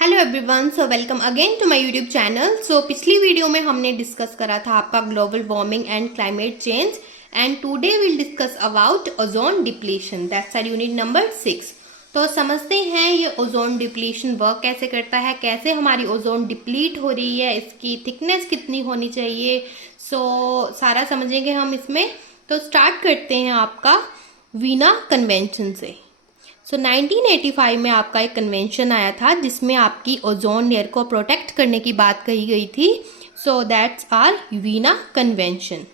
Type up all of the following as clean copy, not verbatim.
Hello everyone, so welcome again to my YouTube channel. So पिछली video में हमने discuss करा था आपका global warming and climate change and today will discuss about ozone depletion, that's our unit number 6। तो समझते हैं ये ओजोन डिप्लीशन वर्क कैसे करता है, कैसे हमारी ओजोन डिप्लीट हो रही है, इसकी थिकनेस कितनी होनी चाहिए। सारा समझेंगे हम इसमें। तो स्टार्ट करते हैं आपका वीना कन्वेंशन से। 1985 में आपका एक कन्वेंशन आया था जिसमें आपकी ओजोन लेयर को प्रोटेक्ट करने की बात कही गई थी। So that's our Vienna convention.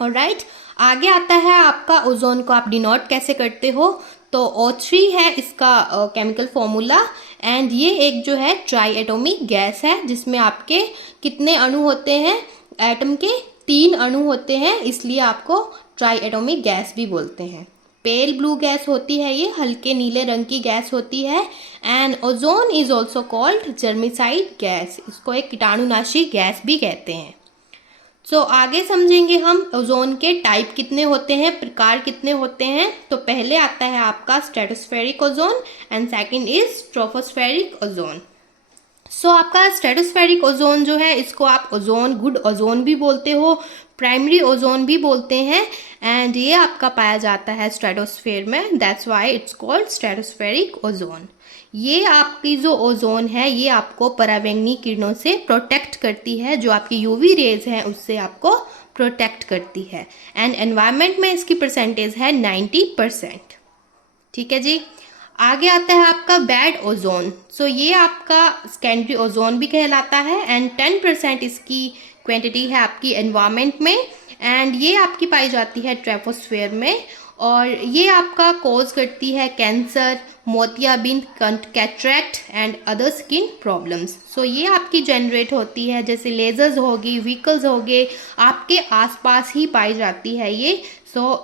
Alright, आगे आता है आपका ओजोन को आप डिनोट कैसे करते हो। तो O3 है इसका केमिकल फॉर्मूला एंड ये एक जो है ट्राई एटॉमिक गैस है जिसमें आपके कितने अणु होते हैं, एटम के 3 अणु होते हैं, इसलिए आपको ट्राई एटॉमिक गैस भी बोलते हैं। पेल ब्लू गैस होती है, ये हल्के नीले रंग की गैस होती है। And ozone is also called germicide gas, इसको एक कीटाणुनाशी गैस भी कहते हैं। आगे समझेंगे हम ओजोन के टाइप कितने होते हैं, प्रकार कितने होते हैं। तो पहले आता है आपका stratospheric ozone and second is tropospheric ozone. आपका स्ट्रेटोस्फेरिक ओजोन जो है इसको आप ओजोन गुड ओजोन भी बोलते हो, प्राइमरी ओजोन भी बोलते हैं एंड ये आपका पाया जाता है स्ट्रेटोस्फेयर में, that's why it's called stratospheric ozone. ये आपकी जो ओजोन है ये आपको पराबैंगनी किरणों से प्रोटेक्ट करती है, जो आपकी यूवी रेज हैं उससे आपको प्रोटेक्ट करती है एंड एनवायरमेंट में इसकी परसेंटेज है 90%। ठीक है जी। आगे आता है आपका बैड ओजोन। ये आपका सेकेंडरी ओजोन भी कहलाता है एंड 10% इसकी क्वांटिटी है आपकी एनवायरमेंट में एंड ये आपकी पाई जाती है ट्रोपोस्फेयर में और ये आपका कॉज करती है कैंसर, मोतियाबिंद, cataract and other skin problems. ये आपकी जनरेट होती है, जैसे लेजर्स होगी, व्हीकल्स होंगे, आपके आसपास ही पाई जाती है ये।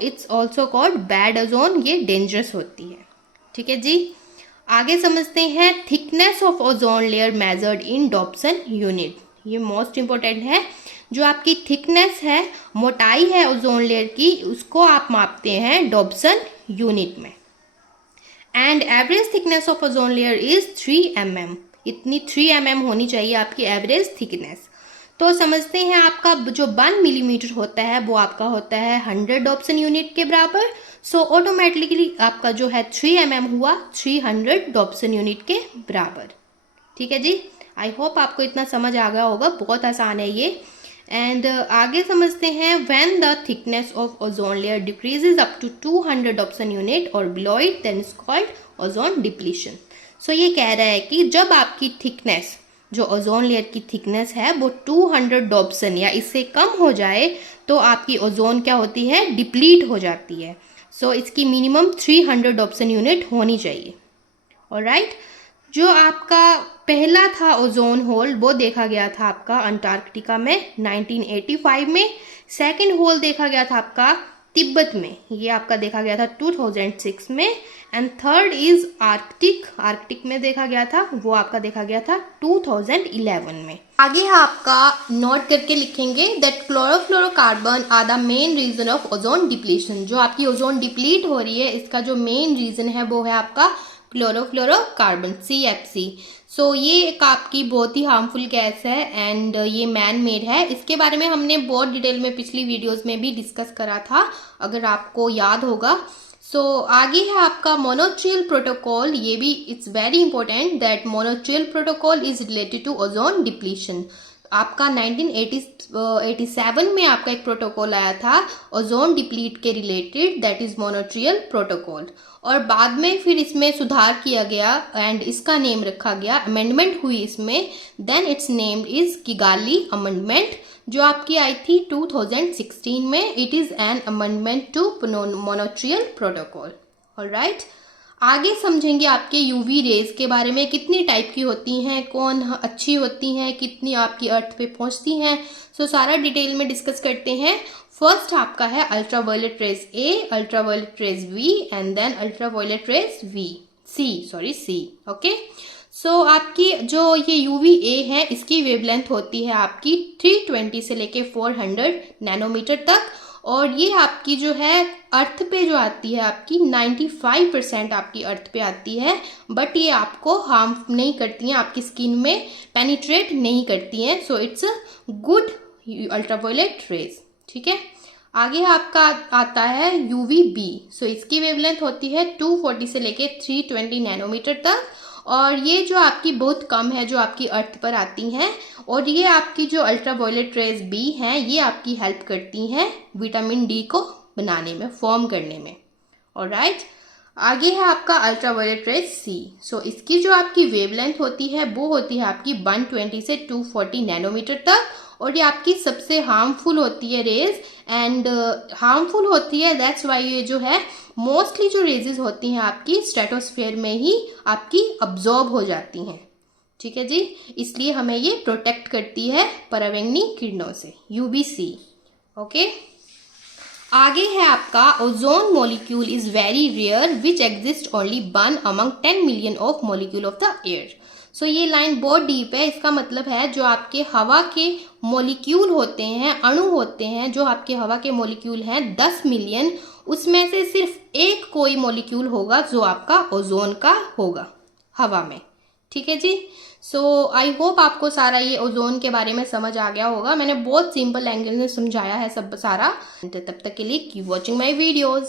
It's also called bad ozone, ये डेंजरस होती है। ठीक है जी। आगे समझते हैं thickness of ozone layer measured in Dobson unit. ये मोस्ट इंपॉर्टेंट है। जो आपकी थिकनेस है, मोटाई है ओजोन लेयर की, उसको आप मापते हैं डॉप्सन यूनिट में। And average thickness of ozone layer is 3 mm। इतनी 3 mm होनी चाहिए आपकी एवरेज थिकनेस। तो समझते हैं आपका जो 1 मिलीमीटर होता है वो आपका होता है 100 डॉप्सन यूनिट के बराबर। ऑटोमेटिकली आपका जो है 3 mm हुआ 300 डॉप्सन यूनिट के बराबर। ठीक है जी। आई होप आपको इतना समझ आ गया होगा, बहुत आसान है ये। एंड आगे समझते हैं when the thickness of ozone layer decreases up to 200 Dobson unit और below it then is called ozone depletion. ये कह रहा है कि जब आपकी थिकनेस, जो ओजोन लेयर की थिकनेस है वो 200 डॉप्सन या इससे कम हो जाए तो आपकी ओजोन क्या होती है, डिप्लीट हो जाती है। इसकी मिनिमम 300 डॉप्सन यूनिट होनी चाहिए। ऑलराइट, जो आपका पहला था ओजोन होल वो देखा गया था आपका अंटार्कटिका में 1985 में। सेकंड होल देखा गया था आपका तिब्बत में, ये आपका देखा गया था 2006 में। एंड थर्ड इज आर्कटिक में देखा गया था, वो आपका देखा गया था 2011 में। आगे है आपका नोट करके लिखेंगे that chlorofluorocarbon are the main reason of ozone depletion. जो आपकी ओजोन डिप्लीट हो रही है इसका जो मेन रीजन है वो है आपका क्लोरोफ्लोरोकार्बन, CFC। ये एक आपकी बहुत ही हार्मफुल गैस है एंड ये मैन मेड है। इसके बारे में हमने बहुत डिटेल में पिछली वीडियोस में भी डिस्कस करा था, अगर आपको याद होगा। आगे है आपका मोनोट्रियल प्रोटोकॉल। ये भी it's very important that Montreal protocol is related to ozone depletion. आपका 1987 में आपका एक प्रोटोकॉल आया था ओजोन डिप्लीट के related, that is Montreal protocol. और बाद में फिर इसमें सुधार किया गया एंड इसका नेम रखा गया, अमेंडमेंट हुई इसमें, then it's named is Kigali amendment, जो आपकी आई थी 2016 में। It is an amendment to Montreal protocol. Alright, आगे समझेंगे आपके यूवी रेज के बारे में, कितनी टाइप की होती हैं, कौन अच्छी होती हैं, कितनी आपकी अर्थ पे पहुंचती हैं। सारा डिटेल में डिस्कस करते हैं। फर्स्ट आपका है ultraviolet rays A, ultraviolet rays V and then ultraviolet rays C। Okay. आपकी जो ये UVA है इसकी वेवलेंथ होती है आपकी 320 से लेके 400 नैनोमीटर तक और ये आपकी जो है अर्थ पे जो आती है आपकी 95% आपकी अर्थ पे आती है, बट ये आपको हार्म नहीं करती हैं, आपकी स्किन में पेनिट्रेट नहीं करती हैं। So it's a good ultraviolet rays. ठीक है, आगे आपका आता है UVB। सो इसकी वेवलेंथ होती है 240 से लेके 320 नैनोमीटर तक, और ये जो आपकी बहुत कम है जो आपकी अर्थ पर आती हैं, और ये आपकी जो अल्ट्रावायलेट रेज बी हैं ये आपकी हेल्प करती हैं विटामिन डी को बनाने में, फॉर्म करने में। ऑलराइट, आगे है आपका अल्ट्रावायलेट रेज सी। सो इसकी जो आपकी वेवलेंथ होती है वो होती है आपकी 120 से 240 नैनोमीटर तक, और ये आपकी सबसे हार्मफुल होती है रेज, एंड हार्मफुल होती है, दैट्स वाई ये जो है मोस्टली जो रेजेस होती हैं आपकी स्ट्रेटोस्फेयर में ही आपकी अब्जॉर्ब हो जाती हैं। ठीक है जी, इसलिए हमें ये प्रोटेक्ट करती है परावैंगनी किरणों से, UVC। ओके, आगे है आपका ozone molecule is very rare which exist only 1 among 10 million of molecule of the air. So ये लाइन बहुत डीप है, इसका मतलब है जो आपके हवा के मॉलिक्यूल होते हैं, अणु होते हैं, जो आपके हवा के मॉलिक्यूल हैं 10 मिलियन, उसमें से सिर्फ एक कोई मॉलिक्यूल होगा जो आपका ओजोन का होगा हवा में। ठीक है जी, सो आई होप आपको सारा ये ओजोन के बारे में समझ आ गया होगा। मैंने बहुत सिंपल लैंग्वेज में समझाया है सब सारा। तब तक के लिए कीप वॉचिंग माई वीडियोज।